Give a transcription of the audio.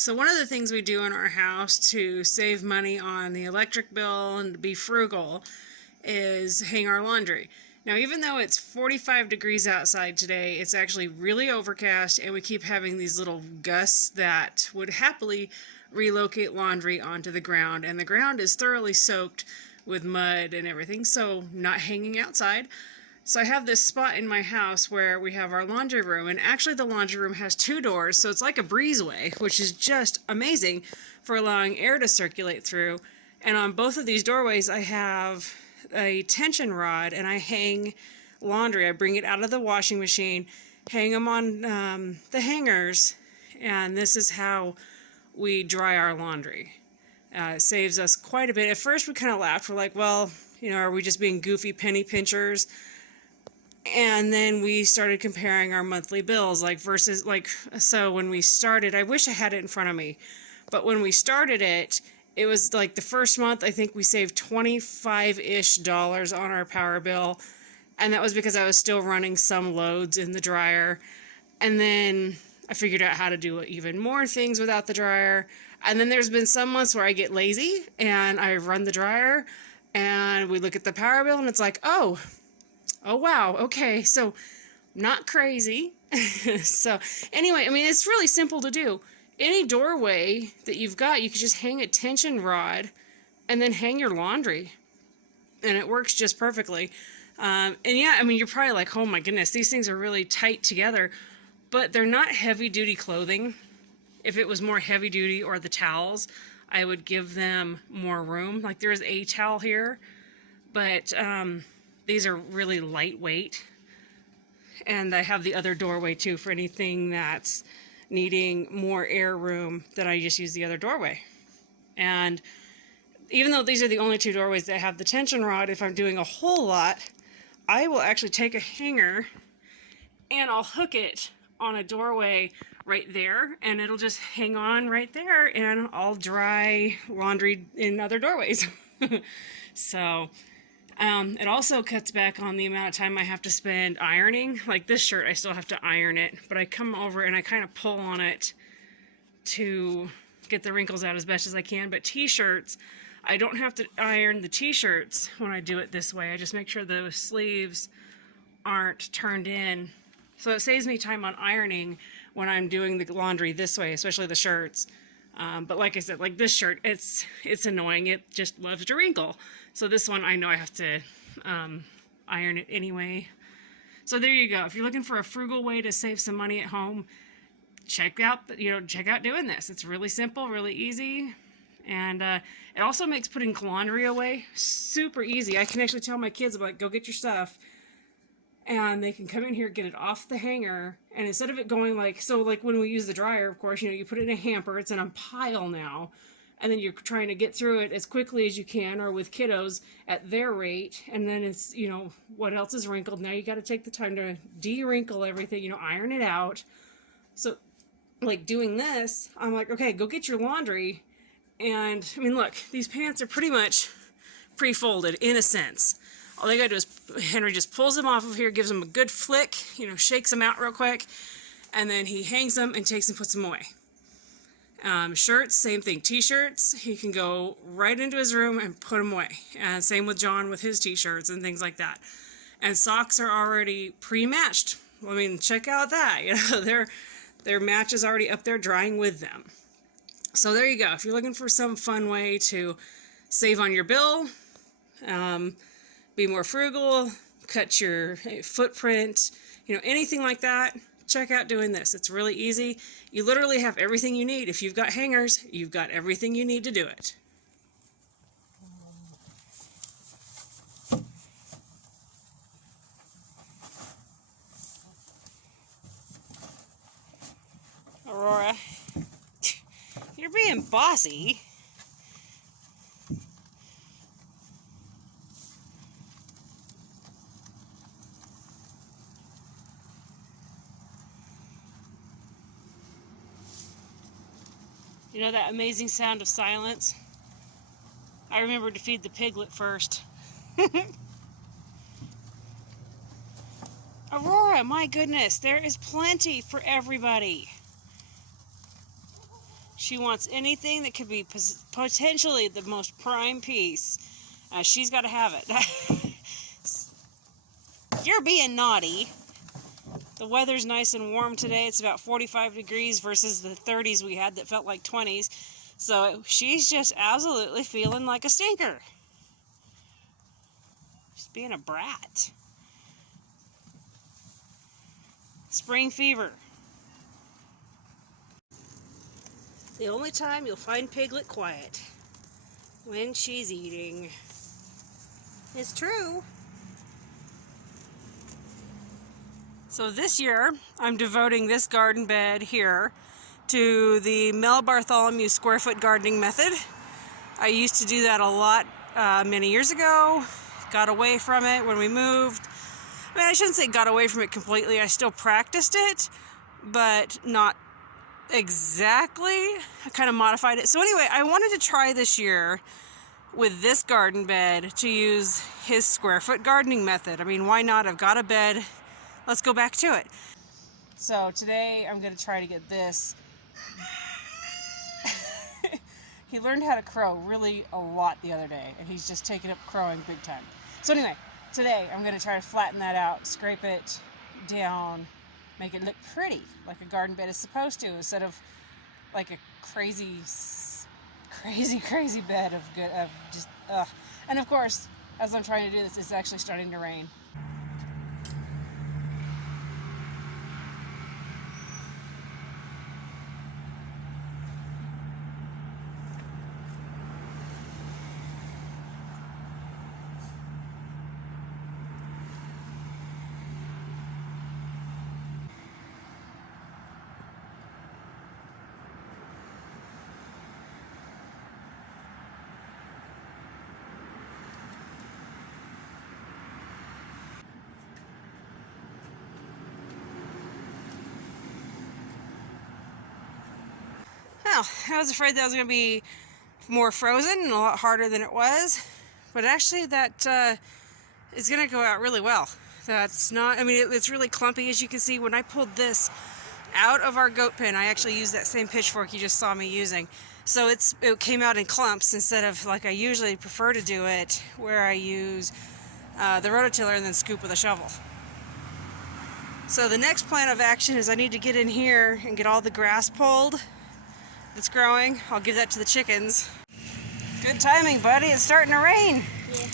So one of the things we do in our house to save money on the electric bill and to be frugal is hang our laundry. Now, even though it's 45 degrees outside today, it's actually really overcast, and we keep having these little gusts that would happily relocate laundry onto the ground, and the ground is thoroughly soaked with mud and everything, so not hanging outside. So I have this spot in my house where we have our laundry room, and actually the laundry room has 2 doors, so it's like a breezeway, which is just amazing for allowing air to circulate through. And on both of these doorways I have a tension rod, and I hang laundry. I bring it out of the washing machine, hang them on the hangers, and this is how we dry our laundry. It saves us quite a bit. At first we kind of laughed. We're like, well, are we just being goofy penny pinchers? And then we started comparing our monthly bills, so when we started, I wish I had it in front of me, but when we started it, it was like the first month, I think we saved $25-ish on our power bill, and that was because I was still running some loads in the dryer, and then I figured out how to do even more things without the dryer, and then there's been some months where I get lazy, and I run the dryer, and we look at the power bill, and it's like, oh wow, okay, so not crazy. So anyway, it's really simple to do. Any doorway that you've got, you could just hang a tension rod and then hang your laundry, and it works just perfectly. And yeah, you're probably like, oh my goodness, these things are really tight together, but they're not heavy duty clothing. If it was more heavy duty, or the towels, I would give them more room. Like there's a towel here, but these are really lightweight. And I have the other doorway too for anything that's needing more air room, that I just use the other doorway. And even though these are the only 2 doorways that have the tension rod, if I'm doing a whole lot, I will actually take a hanger and I'll hook it on a doorway right there, and it'll just hang on right there, and I'll dry laundry in other doorways. So it also cuts back on the amount of time I have to spend ironing. Like this shirt, I still have to iron it, but I come over and I kind of pull on it to get the wrinkles out as best as I can. But t-shirts, I don't have to iron the t-shirts when I do it this way. I just make sure the sleeves aren't turned in. So it saves me time on ironing when I'm doing the laundry this way, especially the shirts. But like I said, like this shirt, it's annoying. It just loves to wrinkle. So this one, I know I have to iron it anyway. So there you go. If you're looking for a frugal way to save some money at home, check out doing this. It's really simple, really easy. And it also makes putting laundry away super easy. I can actually tell my kids, I'm like, go get your stuff. And they can come in here, get it off the hanger, and instead of it going like when we use the dryer, of course, you put it in a hamper, it's in a pile now, and then you're trying to get through it as quickly as you can, or with kiddos at their rate, and then it's, what else is wrinkled? Now you got to take the time to de-wrinkle everything, iron it out. So, like doing this, I'm like, okay, go get your laundry, and, look, these pants are pretty much pre-folded, in a sense. All they gotta do is, Henry just pulls them off of here, gives them a good flick, shakes them out real quick, and then he hangs them and takes and puts them away. Shirts, same thing. T-shirts, he can go right into his room and put them away. And same with John with his t-shirts and things like that. And socks are already pre-matched. Check out that. Their match is already up there drying with them. So there you go. If you're looking for some fun way to save on your bill, be more frugal, cut your footprint, anything like that, check out doing this. It's really easy. You literally have everything you need. If you've got hangers, you've got everything you need to do it. Aurora, you're being bossy. You know that amazing sound of silence? I remembered to feed the piglet first. Aurora, my goodness, there is plenty for everybody. She wants anything that could be potentially the most prime piece. She's got to have it. You're being naughty. The weather's nice and warm today. It's about 45 degrees versus the 30s we had that felt like 20s. So she's just absolutely feeling like a stinker. She's being a brat. Spring fever. The only time you'll find Piglet quiet, when she's eating. It's true. So this year, I'm devoting this garden bed here to the Mel Bartholomew square foot gardening method. I used to do that a lot many years ago. Got away from it when we moved. I mean, I shouldn't say got away from it completely. I still practiced it, but not exactly. I kind of modified it. So anyway, I wanted to try this year with this garden bed to use his square foot gardening method. I mean, why not? I've got a bed. Let's go back to it. So today I'm going to try to get this. He learned how to crow really a lot the other day, and he's just taken up crowing big time. So anyway, today I'm going to try to flatten that out, scrape it down, make it look pretty, like a garden bed is supposed to, instead of like a crazy bed of just. And of course, as I'm trying to do this, it's actually starting to rain. Well, I was afraid that was going to be more frozen and a lot harder than it was, but actually that is going to go out really well. That's not, I mean, it's really clumpy, as you can see. When I pulled this out of our goat pen, I actually used that same pitchfork you just saw me using. So it came out in clumps instead of like I usually prefer to do it, where I use the rototiller and then scoop with a shovel. So the next plan of action is I need to get in here and get all the grass pulled that's growing. I'll give that to the chickens. Good timing, buddy. It's starting to rain. Yeah.